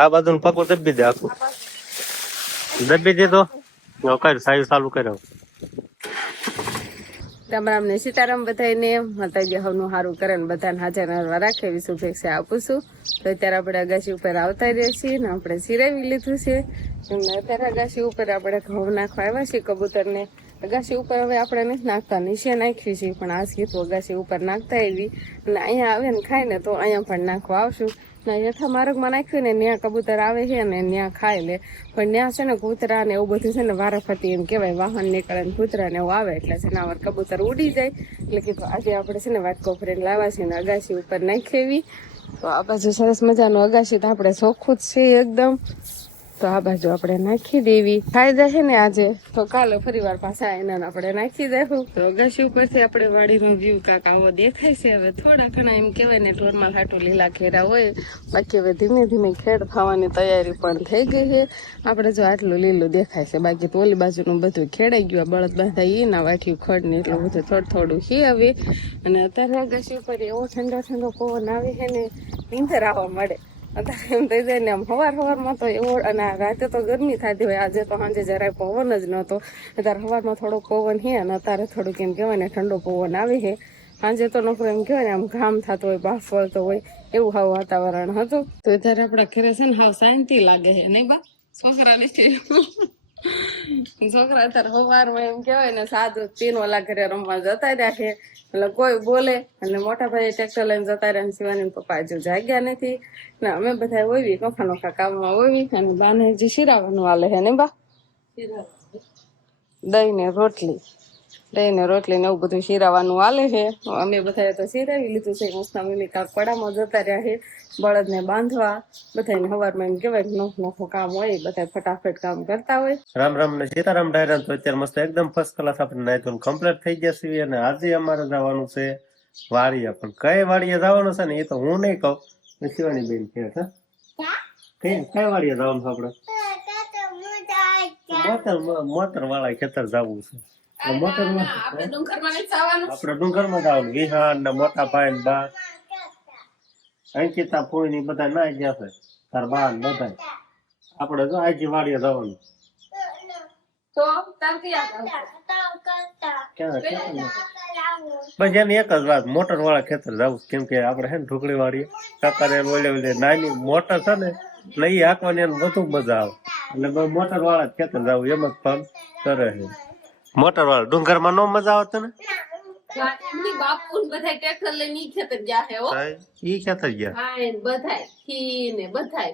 આ બાજુ પકવો દબી દે આખું દબી દે તો કર સાયુ ચાલુ કર્યો રામ રામ ને સીતારામ બધાને માતાજી હવનું સારું કરે ને બધાને હાજર નરવા રાખે એવી શુભેચ્છા આપું છું. તો અત્યારે આપણે અગાસી ઉપર આવતા રહીએ છીએ ને આપણે સિરાવી લીધું છે. અત્યારે અગાસી ઉપર આપણે ઘઉં નાખવા આવ્યા છીએ કબૂતરને. અગાસી ઉપર હવે આપણે નથી નાખતા, નીચે નાખ્યું છે, પણ આ કીધું અગાસી ઉપર નાખતા એવી અને અહીંયા આવે ને ખાય ને તો અહીંયા પણ નાખવા આવશું. યથા માર્ગમાં નાખ્યું ને ત્યાં કબૂતર આવે છે ને ત્યાં ખાઈ લે, પણ ત્યાં છે ને કૂતરા ને એવું બધું છે ને વારાફરતી એમ કહેવાય વાહન નીકળે ને કૂતરા ને એવું આવે એટલે છે ને આવાર કબૂતર ઉડી જાય. એટલે કીધું આજે આપણે છે ને વાટકો ફરીને લાવવા છે ને અગાસી ઉપર નાખેવી. તો આ બાજુ સરસ મજાનું અગાસી તો આપણે ચોખ્ખું જ છે એકદમ. તો આ બાજુ આપણે નાખી દેવી. ફાયદા છે ને આજે તો કાલે ફરી વાર પાછા એના આપણે નાખી દેવું. તો અગાસી ઉપરથી આપણે વાડીનો વ્યૂ કાંક આવો દેખાય છે. હવે થોડા ઘણા એમ કહેવાય ને ઢોરમાં હાટો લીલા ઘેરા હોય, બાકી હવે ધીમે ધીમે ખેડ થવાની તૈયારી પણ થઈ ગઈ છે. આપણે જો આટલું લીલું દેખાય છે, બાકી તો ઓલી બાજુનું બધું ખેડાઈ ગયું. બળદ બાંધા એ ના વાઠ્યું ખડ ને એટલું બધું થોડું થોડું છે હવે. અને અત્યારે અગાસી ઉપર એવો ઠંડો ઠંડો પવન આવે છે ને નીંદર આવવા મળે. અત્યારે એમ થઈ જાય ને આમ સવારમાં તો એવો, અને રાતે તો ગરમી થતી હોય. આજે તો સાંજે જરાય પવન જ નહોતો. અત્યારે સવારમાં થોડો પવન છે અને અત્યારે થોડુંક એમ કહેવાય ને ઠંડો પવન આવે છે. સાંજે તો નકરો એમ કહેવાય ને આમ ઘામ થતો હોય, બાફ વળતો હોય, એવું હાવ વાતાવરણ હતું. તો અત્યારે આપણા ઘરે છે ને હાવ શાંતિ લાગે છે નહીં બા? છોકરાને છોકરા અત્યારે સવારમાં એમ કહેવાય ને સાદું તીન વાલા ઘરે રમવા જતા રહ્યા છે. એટલે કોઈ બોલે એટલે મોટા ભાઈ ટ્રેક્ટર લઈને જતા રહ્યા. શિવાની પપ્પા હજુ જાગ્યા નથી ને અમે બધા હોવી નોખા નોખા કામમાં હોવી. અને બાને હજી શિરાવાનું હાલે છે ને બા? દહીં ને રોટલી ને એવું બધું શિરાવાનું હાલે છે. અમે બધા તો શિરાવી લીધું છે. મસ્તા મમ્મી કાંક પડામાં જતા રહ્યા છે બળદ ને બાંધવા. બધાને સવારમાં એમ કહેવાય નોખું કામ હોય, બધા ફટાફટ કામ કરતા હોય. રામ રામ ને સીતારામ ડાયરા. તો અત્યારે મસ્ત એકદમ ફર્સ્ટ ક્લાસ આપણે નાયતું કમ્પ્લીટ થઈ ગયા છીએ અને આજે અમારે જવાનું છે વાડીએ. પણ કઈ વાડીએ જવાનું છે ને એ તો હું નહીં કહું, શિવાની બેન કહે છે. કઈ વાડીએ જવાનું છે આપણે? મોટર વાળા ખેતર જવું છે. આપણે ડુંગરમાં જવાનું. વિહાન ને મોટા ભાઈ ને બા અંકિતા ફૂઈ ની બધા ના ગયા છે, તાર બા ને બધા. આપણે જો આજે વાડીએ જવાનું. બસ એની એક જ વાત, મોટર વાળા ખેતર જવું. કેમ કે આપડે છે ને ઢુકડી વાળીએ કાકા ઓલે નાની મોટર છે ને એટલે એ હાંકવાની એને વધુ મજા આવે. એટલે મોટર વાળા ખેતર જવું એમ જ ફોન કરે છે. મોટર વાળા ડુંગર માં નો મજા આવે તને? બાપુ બધા ટ્રેક્ટર લઈને ઈ ખેતર ગયા હે. ઈ ખેતર ગયા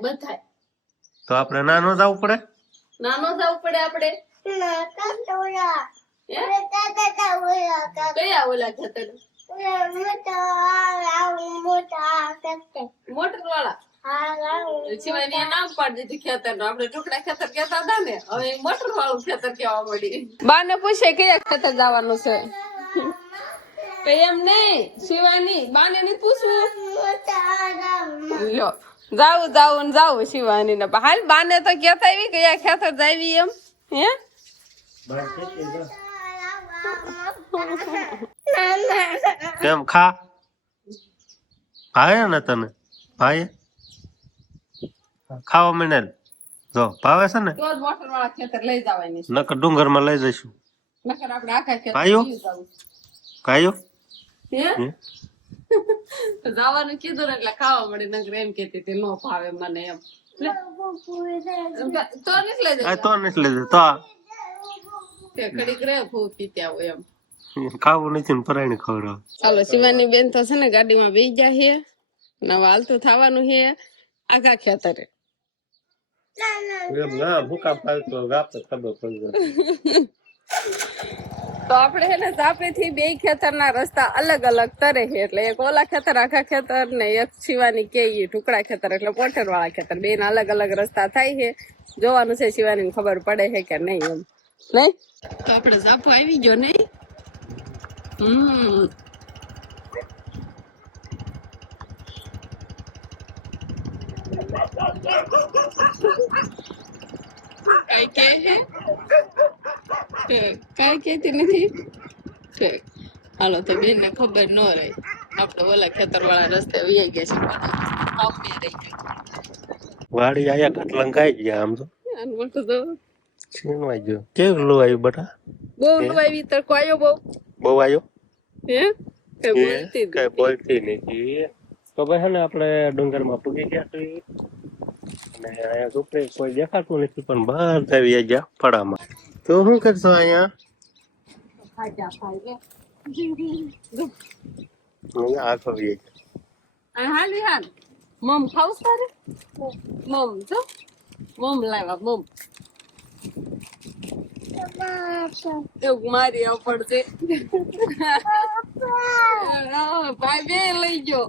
બધા. તો આપડે નાનો જવું પડે. આપણે કયા ઓલા ખેતર? મોટર વાળા શિવાની નામ પાડી દીધું ખેતર નું. આપણે ટુકડા ખેતર કેતા હતા ને, હવે મોટર વાળું ખેતર કેવા મળી. બા ને પૂછે કયા ખેતર જવાનું છે? એમ નઈ શિવાની, બા ને નહીં પૂછવું. જાવું શિવાની ને હાલ. બા ને તો કેતા આવી કયા ખેતર જાવી એમ. હે કેમ ખા ભાવે ને તને? ભાઈ ખાવા મને જો ભાવે છે ને તો મોટર વાળા ખેતર લઈ જવાની. નકર ડુંગર માં લઈ જઈશું. નકર આપણે આખા ખેતર કાયો જવાનું કીધું ને એટલે ખાવા મળે. નકર એમ કેતી હતી નો ભાવે મને એમ. તો નથી લઈ જતા. તો નથી લઈ જતા. ઘડીક રે ભૂખી ત્યાં હોય એમ. ખાવું નથી ને પરાયને ખવડાવ. ચાલો શિવાની બેન તો છે ને ગાડીમાં બેસી ગયા છે ને હાલતું થવાનું છે આખા ખેતરે. ભૂકા પાડતો ખબર પડી. તો આપણે છે ને ઝાપડી થી બે ખેતરના રસ્તા અલગ અલગ તરે છે. એટલે એક ઓલા ખેતર આખા ખેતર ને એક શિવાની કે ટુકડા ખેતર એટલે પોઠર વાળા ખેતર. બે ના અલગ અલગ રસ્તા થાય છે. જોવાનું છે શિવાની ખબર પડે છે કે નહીં એમ. નહીં તો આપણે ઝાપો આવી ગયો નહીં. કઈ કેતી નથી. હાલો તો બેન ને ખબર ન રહી. આપડે ઓલા ખેતર વાળા રસ્તે વહી ગયા છે. વાડી આયા કાટ લંગાઈ ગયા આમ તો આનું બોલતો તો છીનવાઈ ગયો કેવું લો આવ્યું બટા બહુ નવાઈ તડકો આવ્યો બહુ બહુ આવ્યો હે કઈ બોલતી કઈ બોલતી નથી તો ભાઈ હે ને આપણે ડુંગરમાં પૂગી ગયા તો અને અહીંયા સુપરે કોઈ દેખાતું નથી પણ બહાર આવી ગયા પડામાં તો શું કરશો અહીંયા ખાજા ખાઈ અહીંયા આખો વી હાલ હાલ મમ ખાવું તારે મમ જો મમ લાવ્યા મમ એવું મારી પડશે ભાઈ બે લઈ ગયો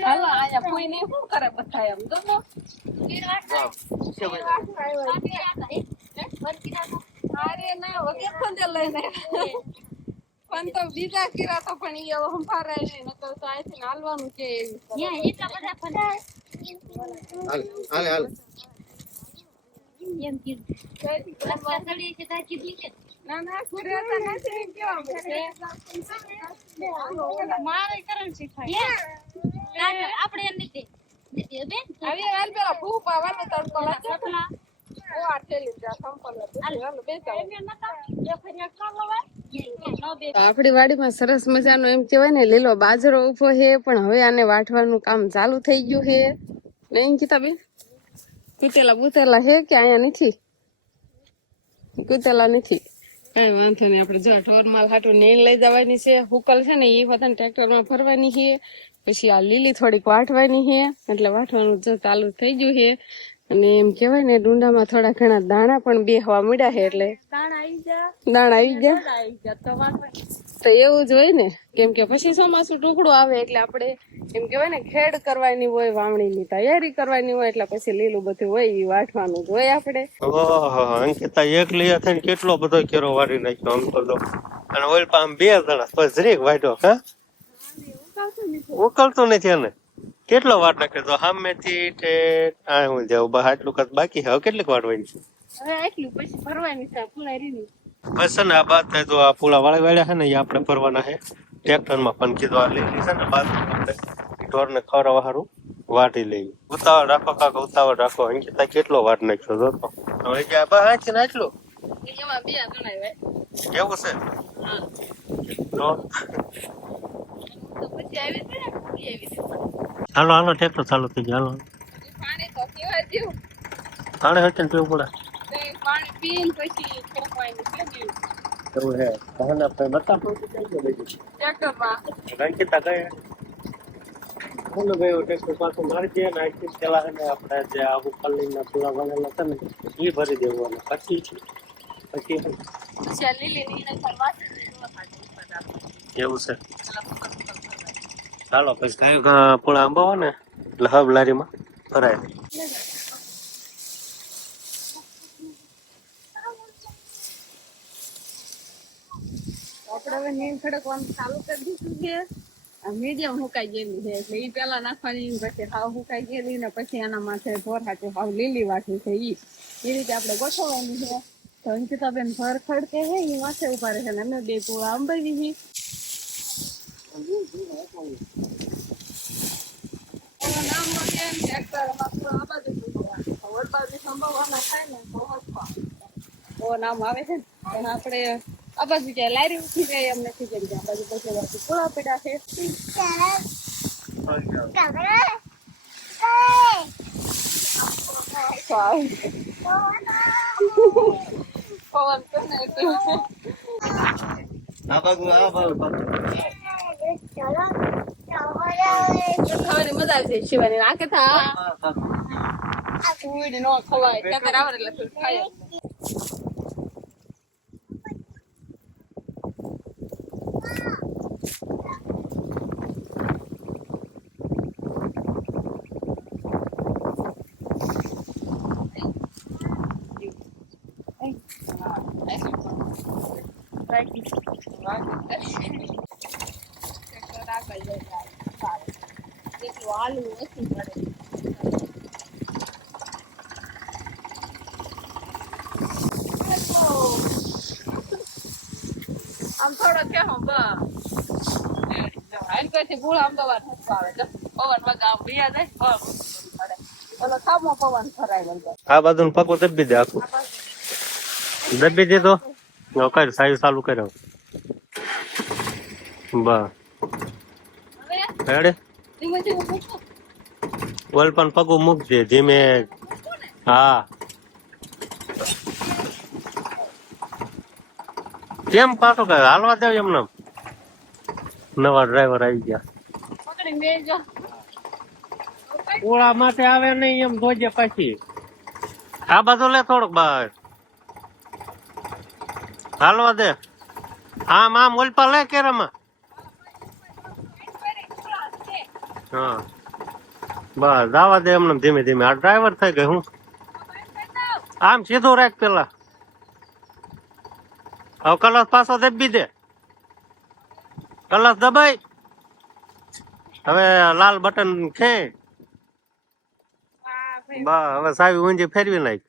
હાલો અહીંયા કોઈ નહીં શું કરે બધા એમ જો અરે ના વગર ખંડે લઈને પણ તો બીજા કીરા તો પણ એ હંફારાય નહીં નકર તો અહીંથી હાલવાનું છે એટલા બધા હાલ હાલ એમ કીધું ના ના કુરિયા નથી કેવા મારે કરણ શીખાય આપણે એમ નથી હવે હાલ પેલા ભૂપ આવવાનો તડકો લાગે ઓ આઠેલી જા સંપલ હાલો બે આપણી વાડીમાં સરસ મજાનો એમ કેવાય ને લીલો બાજરો ઉભો છે પણ હવે આને વાટવાનું કામ ચાલુ થઈ ગયું છે નહીં કિતાબેન કુતેલા બુતેલા હે કે અહીંયા નથી કુતેલા નથી કઈ વાંધો નહીં આપણે જો ઢોર માલ હાટું નેણ લઈ જવાની છે હુકલ છે ને એ વતન ટ્રેક્ટરમાં ભરવાની છે પછી આ લીલી થોડીક વાટવાની છે એટલે વાટવાનું જો ચાલુ થઈ ગયું છે અને એમ કેવાય ને ડુંડામાં થોડા ઘણા દાણા પણ બેહવા મળ્યા છે એટલે દાણા આવી ગયા તો એવું જ હોય ને કેમ કે પછી ચોમાસું ટુકડું આવે એટલે આપણે એમ કેવાય ને ખેડ કરવાની હોય વાવણીની તૈયારી કરવાની હોય એટલે પછી લીલું બધું હોય એ વાટવાનું જ હોય આપણે અંકિતા એક લઈ થઈને કેટલો બધો કેરો વાળી નાખ્યો આમ તો અને ઓલ પામ બે જણા પછી જરીક વાટ્યો હા ઉકળતો નથી અને કેટલો વાર નાખ્યો તો સામેથી આ હું જાઉં આટલું કદ બાકી હવે કેટલીક વાટવાની છે હવે આટલું પછી ભરવાની છે ફુલારીની બસ ને આ બાદ થાય તો આ પૂળા વાળી વાળ્યા છે ને એ આપણે ભરવાના છે ટ્રેક્ટરમાં પણ કીધું આ લીલી છે ને બાદ આપણે ઢોરને ખવડાવવા સારું વાટી લઈએ ઉતાવળ રાખો કાકા ઉતાવળ રાખો અંકિતા કેટલો વાટ નાખ્યો જોતો હવે કે બા આટલું ને આટલું એમાં બે જણા હોય કેવું છે તો પછી આવી છે ને પૂરી આવી છે હાલો હાલો ટ્રેક્ટર ચાલુ થઈ ગયું હાલો પાણી તો કેવા જેવું પાણી હટે પીવું પડે પાણી પીને પછી ખોપાઈને પીવું એવું હે બહાને આપણે બતાવો ટ્રેક્ટરમાં અંકિતા કઈ બોલો ભાઈ ટ્રેક્ટર પાછું મારી દે ને આખી પેલા છે ને આપણે જે આવું કલીના પૂરા બનેલા છે ને એ ભરી દેવું અને પછી લીલી નીને કરવા એવું છે ચાલો પછી કઈ પૂળા આંબા હોય ને એટલે હબ લારીમાં ભરાય આપણે હવે નીમ ખડકવાનું ચાલુ કરી દીધું છે મીડિયમ હુકાઈ ગયેલી છે એટલે ઈ પેલા નાખવાની પછી હાવ હુકાઈ ગયેલી ને પછી એના માથે ભોર હાથે હાવ લીલી વાટી છે ઈ રીતે આપણે ગોઠવવાની છે તો અંકિતાબેન ભર ખડકે છે ઈ માથે ઉભા રહે છે ને અમે બે પૂળા અંબાવી છે નામ આવે છે પણ આપણે આ બાજુ ક્યાં લારી ઉઠી જાય એમ નથી કરી આ બાજુ પછી પૂળા પડ્યા છે પવન કોને ખાવાની મજા આવી જાય શિવાની નાખે થા નો ખવાય ખેતર આવે એટલે થોડું ખાય આલુ ઓછું પડે આમ થોડો કેમ બસ પૂળા અમદાવાદ આવે પવન વગા ભૈયા જાય ઓલો સામો પવન ફરાય વળગે આ બાજુ પગો દબી દે આખું દબી દીધો કર સાયુ ચાલુ કર્યો બસ રેડી ધીમે ધીમે મૂકો ઓલ પણ પગું મૂકજે ધીમે હા કેમ પાછો કે હાલવા દેવ એમને નવા ડ્રાઈવર આવી ગયા પકડી મેજો ઓળા માટે આવે નહીં એમ જોજે પછી આ બાજુ લે થોડુંક બહાર હાલવા દે આમ આમ ઓલપા લે કેરામાં હા બસ જવા દે એમને ધીમે ધીમે આ ડ્રાઈવર થઈ ગઈ હું આમ સીધું રાખ પેલા હવે કલશ પાછો દબી દે કલશ દબાઈ હવે લાલ બટન ખે બસ હવે સાવી ઊંજી ફેરવી નાખ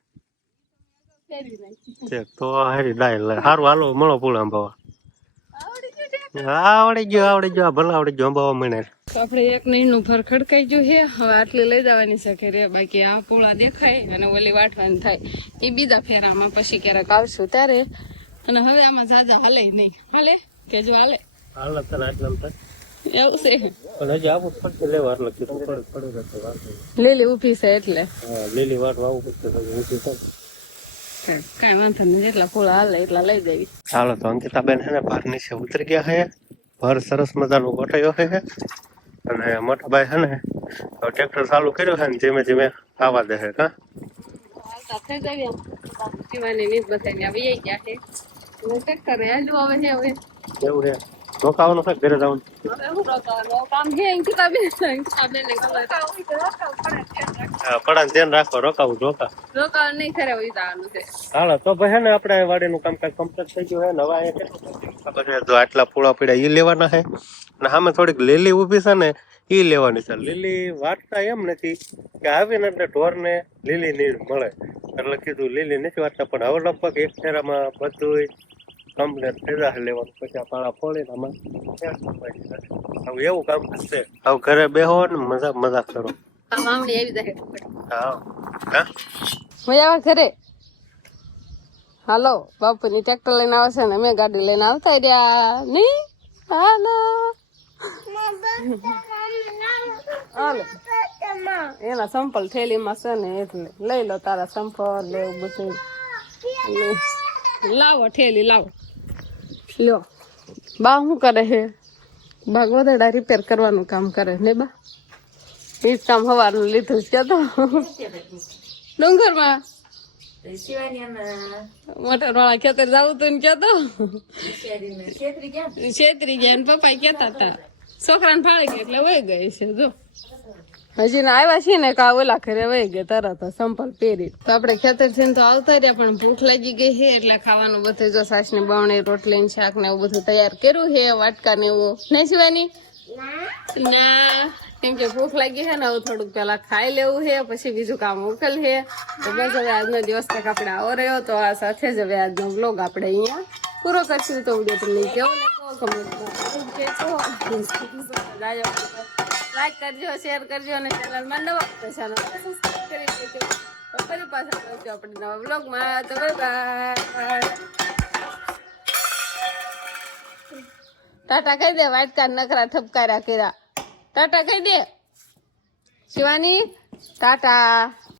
તો હારી ડાય સારું હાલો મળો પુલ અંબાવા આવડી ગયો ભલે આવડી ગયો અંબાવા મળે આપણે એક નહીનું ફર ખડકાઈ ગયું છે હવે આટલી લઈ જવાની શકે રે બાકી આ પોળા દેખાય અને ઓલી વાટવાની થાય એ બીજા ફેરામાં પછી ક્યારેક આવશું ત્યારે અને હવે આમાં જાજા હાલે નહીં હાલે કે જો હાલે હાલ તને આટલા થાય એવું છે પણ હજી આવું પડશે લેવા એટલે કીધું પડે લીલી ઉભી છે એટલે હા લીલી વાટ વાવું પડશે કઈ વાંધો નહીં જેટલા પોળા હાલે એટલા લઈ જવી ચાલો તો અંકિતાબેન હે ને બહાર નીચે ઉતરી ગયા છે ભર સરસ મજાનું ગોઠવ્યો છે અને મોટા ભાઈ છે ને ટ્રેક્ટર ચાલુ કર્યું છે ને ધીમે ધીમે આવવા દે છે કા થઈ જવી શિવાની નીત બતાવી આવી ગયા છે ટ્રેક્ટર હેલું આવે છે હવે એવું છે રોકાવાનું છે ઘરે જવાનું હવે હું રોકાવાનું કામ છે અહીંથી કાબે પડા ધ્યાન રાખો રોકાવું રોકાવાનું નહીં ખરે હોય જવાનું છે હાલો તો ભાઈ હે ને આપણે વાડીનું કામકાજ કમ્પ્લીટ થઈ ગયું છે નવા અહીંયા કેટલું ખબર છે જો આટલા પૂળા પીડા એ લેવાના છે અને સામે થોડીક લીલી ઊભી છે ને એ લેવાની છે લીલી વાટતા એમ નથી કે આવીને એટલે ઢોરને લીલી નીર મળે એટલે કીધું લીલી નથી વાટતા પણ હવે લગભગ એક ફેરામાં બધું કમ્પ્લીટ થઈ જશે લેવાનું પછી આ પાળા ફોડીને આમાં હવે એવું કામ છે હવે ઘરે બેહો ને મજા કરો મામડી આવી જાય હા હા મજા આવે ઘરે હાલો બાપુની ટ્રેક્ટર લઈને આવે છે ને અમે ગાડી લઈને આવતા રહ્યા નહીં હાલો હાલો એના સંપલ થેલીમાં છે ને એટલે લઈ લો તારા સંપલ લેવું બધું લાવો થેલી લાવો લ્યો બા શું કરે છે બા ગોદડા રિપેર કરવાનું કામ કરે ને બા એ જ કામ સવારનું લીધું છે તો ડુંગરમાં મોટર વાળા ખેતર જવું તું ને કેતો છેતરી ગયા ને પપ્પા કેતા હતા છોકરાને ફાળી ગયા એટલે વહી ગઈ છે જો હજી ને આવ્યા છીએ ને કા ઓલા ઘરે વહી ગયા તરત સંપલ પહેરી તો આપણે ખેતર છે તો આવતા રહ્યા પણ ભૂખ લાગી ગઈ છે એટલે ખાવાનું બધું જો સાસ ની બવણી રોટલી શાક ને એવું બધું તૈયાર કર્યું છે વાટકા ને એવું નહીં સિવાની ના કેમ કે ભૂખ લાગી છે ને હવે થોડુંક પેલા ખાઈ લેવું છે પછી બીજું કામ ઉકેલ છે તો બસ હવે આજનો દિવસ તક આપણે આવો રહ્યો તો આ સાથે જ હવે આજનો બ્લોગ આપણે અહીંયા પૂરો કરશું તો વિડીયો તમને કેવો લાગ્યો કમેન્ટ લાઈક કરજો શેર કરજો અને ચેનલમાં નવા ચેનલ સબસ્ક્રાઇબ કરી દેજો તો ફરી પાછા મળશું આપણે નવા બ્લોગમાં તો બાય બાય ટાટા કહી દે વાટકા નખરા ઠપકારા કર્યા ટાટા કહી દે શિવાની ટાટા